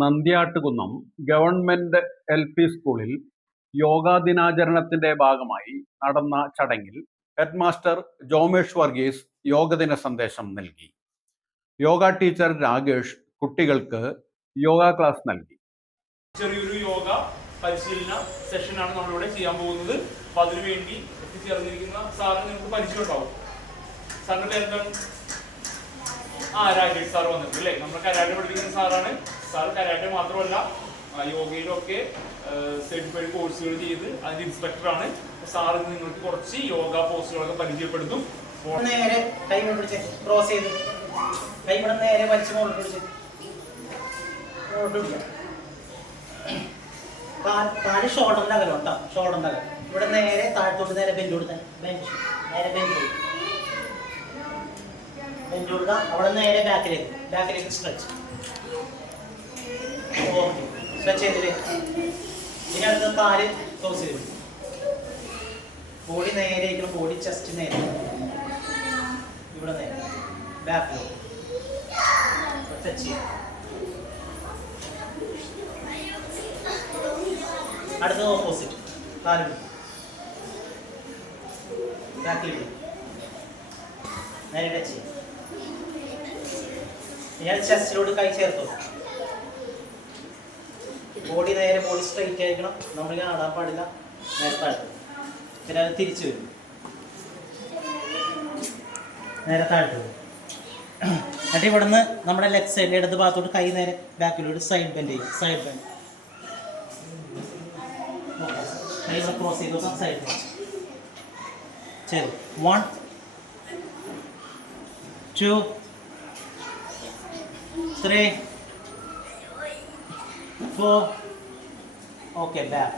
Nandyattukunnam government LP. സ്കൂളിൽ യോഗാ ദിനാചരണത്തിന്റെ ഭാഗമായി നടന്ന ചടങ്ങിൽ ഹെഡ്മാസ്റ്റർ ജോമേഷ് വർഗീസ് യോഗദിന സന്ദേശം നൽകി. യോഗ ടീച്ചർ രാകേഷ് കുട്ടികൾക്ക് യോഗ ക്ലാസ് നൽകി. ചെറിയൊരു യോഗ പരിശീലന സെഷനാണ് നമ്മളിവിടെ ചെയ്യാൻ പോകുന്നത്. അപ്പൊ അതിനുവേണ്ടി എത്തിച്ചേർന്നിരിക്കുന്ന സാറിന് നിങ്ങൾക്ക് പരിചയം ഉണ്ടാവും. സാറിന്റെ പേരെന്താണ്? രാകേഷ് സാർ വന്നിട്ടുണ്ട് അല്ലേ? നമ്മൾ കരാട്ടെ പഠിപ്പിക്കുന്ന സാറാണ്. സാർ കരാട്ടെ മാത്രമല്ല യോഗയിലൊക്കെ സർട്ടിഫൈഡ് കോഴ്സുകൾ ചെയ്ത് അതിന്റെ ഇൻസ്ട്രക്ടറാണ്. സാറ് നിങ്ങൾക്ക് കുറച്ച് യോഗ പോസ്റ്റുകളൊക്കെ പരിചയപ്പെടുത്തും. നേരെ കൈ പിടിച്ച് ക്രോസ് ചെയ്ത് കൈ നേരെ വലിച്ചു മുകളിൽ പിടിച്ച് കാല് ഷോൾഡറിന്റെ അകലം കേട്ടോ, ഷോൾഡറിന്റെ അകലം. ഇവിടെ നേരെ താഴത്തോട്ട് നേരെ ബെഞ്ച് കൊടുത്താൽ നേരെ ബെഞ്ച് കൊടുക്കുക. അവിടെ നേരെ ബാക്കിലേക്ക് സ്ട്രെച്ച്. ഓക്കെ, സ്ട്രെച്ച് ചെയ്തിട്ട് ഇനി അടുത്ത കാല് ക്ലോസ് ചെയ്ത് ബോഡി നേരെ ആയിരിക്കണം. ബോഡി ചെസ്റ്റ് നേരെ, ഇവിടെ നേരെ ബാക്കിലോ ടച്ച് ചെയ്യാം. അടുത്തത് ഓപ്പോസിറ്റ്, കാലും ബാക്കിൽ നേരെ ടച്ച് ചെയ്യാം. ഞാൻ ചെസ്റ്റിലോട്ട് കൈ ചേർത്തു. ബോഡി നേരെ, ബോഡി സ്ട്രെയിറ്റ് ആയിരിക്കണം. നമ്മൾ ആടാൻ പാടില്ല. നേരെ താഴ്ത്തു, പിന്നെ അത് തിരിച്ചു വരും. നേരെ താഴ്ത്തു. എന്നിട്ട് ഇവിടുന്ന് നമ്മുടെ ലെഫ്റ്റ് സൈഡിൽ ഇടത് ഭാഗത്തോട്ട് കൈ നേരെ ബാക്കിലോട്ട് സൈഡ് ബെൻഡ് ചെയ്യും. സൈഡ് ബെൻഡ് കൈ ഇവിടെ ക്രോസ് ചെയ്ത് നോക്കാം. സൈഡ് ബെൻഡ് ശരി. 1 2 3 4 ഓക്കെ ബാക്ക്.